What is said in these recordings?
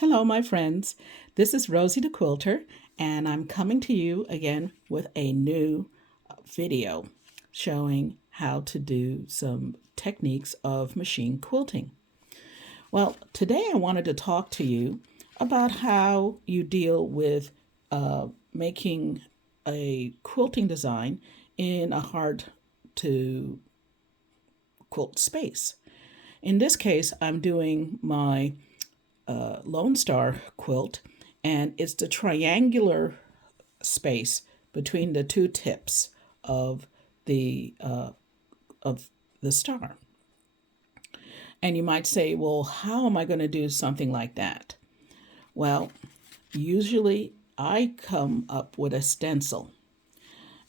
Hello, my friends. This is Rosie the Quilter, and I'm coming to you again with a new video showing how to do some techniques of machine quilting. Well, today I wanted to talk to you about how you deal with making a quilting design in a hard to quilt space. In this case, I'm doing my Lone Star quilt, and it's the triangular space between the two tips of the uh, of the star. And you might say, well, how am I going to do something like that? Well, usually I come up with a stencil,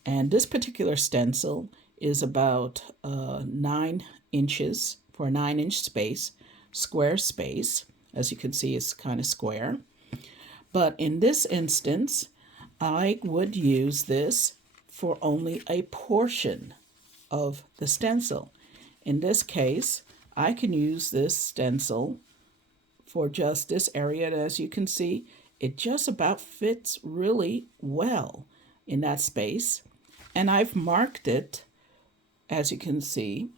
and this particular stencil is about 9 inches for a 9-inch space, square space. As you can see, it's kind of square. But in this instance, I would use this for only a portion of the stencil. In this case, I can use this stencil for just this area. And as you can see, it just about fits really well in that space. And I've marked it, as you can see.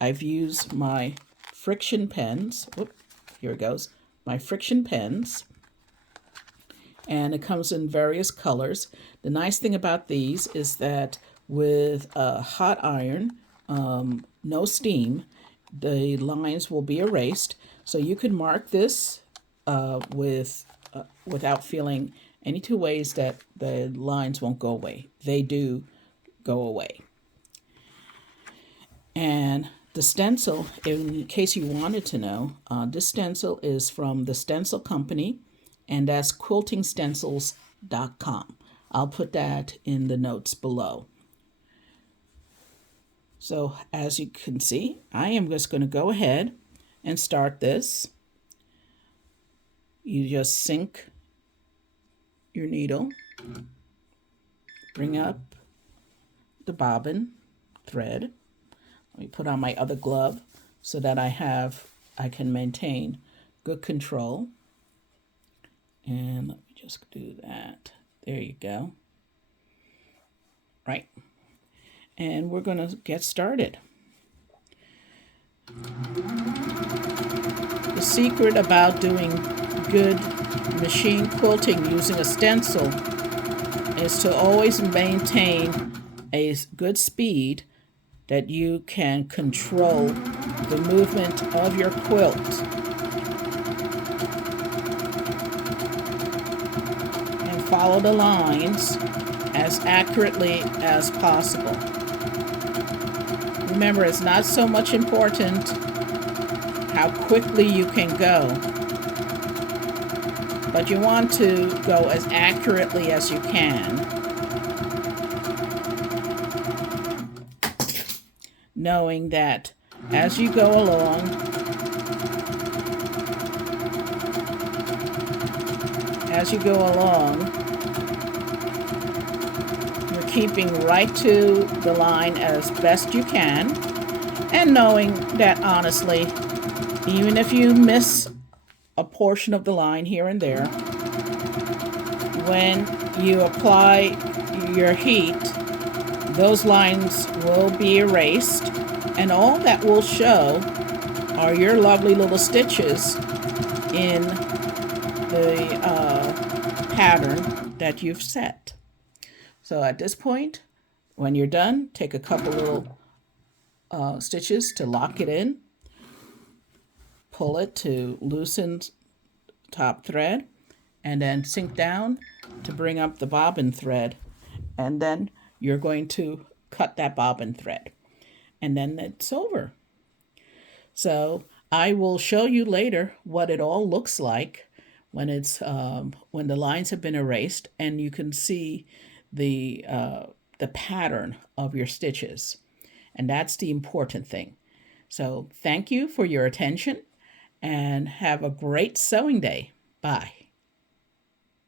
I've used my friction pens. Here it goes. My friction pens. And it comes in various colors. The nice thing about these is that with a hot iron, no steam, the lines will be erased. So you can mark this without feeling any two ways that the lines won't go away. They do go away. And the stencil, in case you wanted to know, this stencil is from the Stencil Company, and that's quiltingstencils.com. I'll put that in the notes below. So as you can see, I am just going to go ahead and start this. You just sink your needle, bring up the bobbin thread. Let me put on my other glove so that I can maintain good control. And let me just do that. There you go. Right. And we're going to get started. The secret about doing good machine quilting using a stencil is to always maintain a good speed that you can control the movement of your quilt. And follow the lines as accurately as possible. Remember, it's not so much important how quickly you can go, but you want to go as accurately as you can, knowing that as you go along, you're keeping right to the line as best you can, and knowing that honestly, even if you miss a portion of the line here and there, when you apply your heat, those lines will be erased, and all that will show are your lovely little stitches in the pattern that you've set. So at this point, when you're done, take a couple little stitches to lock it in, pull it to loosen top thread, and then sink down to bring up the bobbin thread, and then you're going to cut that bobbin thread, and then it's over. So I will show you later what it all looks like when when the lines have been erased, and you can see the pattern of your stitches, and that's the important thing. So thank you for your attention, and have a great sewing day. Bye.